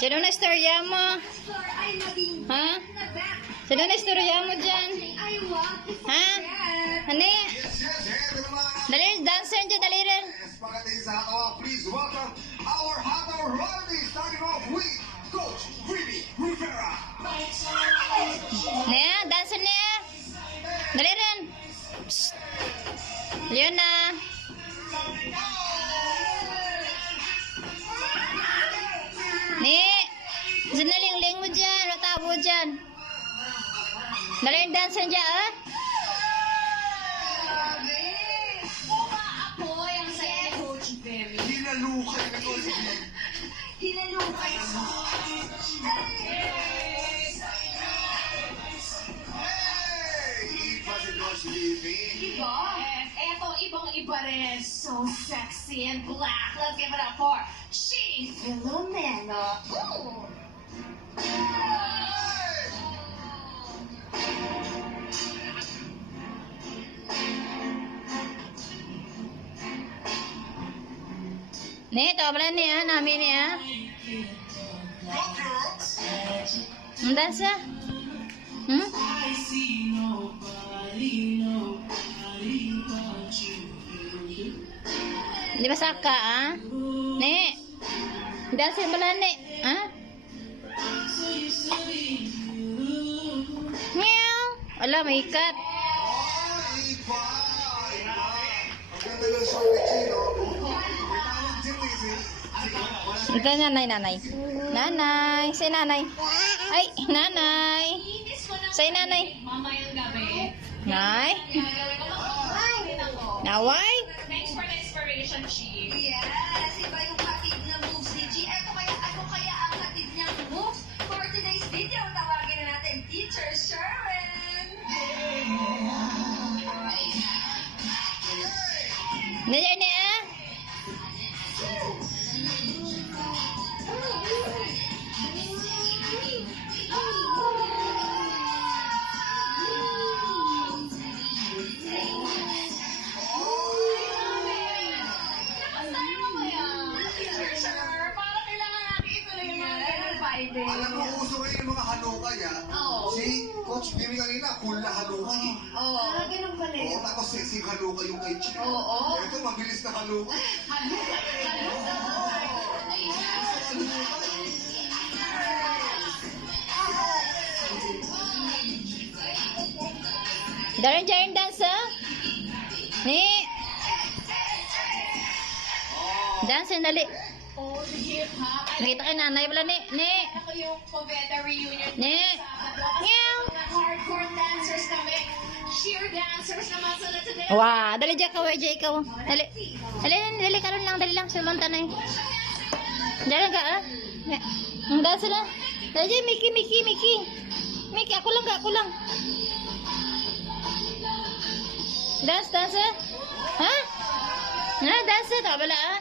Sino na istorya mo? Ha? Sino na istorya mo dyan? Ha? Hani? Dali, dancer dyan, dali rin. Please welcome our Hata Rodney, starting off with Coach Ruby Rivera. Nia, dancer niya. Dali rin. Psst. Yun na. Ni, sinaling-ling mo dyan. Matabo dyan. Dali yung dancer dyan, ah. Apoy ang saya ni Coach Berry. Hinalukay ni Coach Ruby. Hinalukay mo. Iba si Coach Ruby. Diba? Eto, ibang-iba rin. So sexy and black. Let's give it up for She Filomena. Ooh. Ni, tawag niya. Namin niya. Go girls. Ang dancer? Hmm? Di ba saka, ah? Ni, dancer pala ni. Ah? Meow. Ala, may ikat. Iba. Ang ganda ng show ni Chino. Ito nanay, nanay. Nanay. Say nanay. Ay, nanay. Inis mo na. Say nanay. Mamayang gabi. Nay. Gagawin ko lang. Naway. Thanks for the inspiration, She. Yes, iba yung hatid na moves ni G. Ano kaya ang hatid niyang moves? For today's video, tawagin na natin Teacher Sherwin. Nandiyan niya, ah. Nakastyle mo kaya? Teacher, sir. Para kailangan natin ituloy yung mga ganun vibing. Alam mo, uso ngayon yung mga halukay, ha? Oo. Si Coach Bibi kanina, cool na halukay. Oo. Ganun pala Oo, tapos sexy halukay yung kay Chino. Oo. Ito, mabilis na halukay. Darin dyan dance, ah. Ni. Dance, dali. Oh, the hip-hop. Nakita kay nanay pala ni. Ni. Ako yung Poveda reunion. Ni. Meow. Mga hardcore dancers kami. Sheer dancers naman sila today. Wah, dali dyan ka, dyan ikaw. Dali. Dali ka rin lang, dali lang. Sulong tanay. Dali ka, ah. Ang dance na. Dali dyan, Mickey. Mickey, ako lang. Dance, ah. Ha? Ha, dance, ito, wala, ah.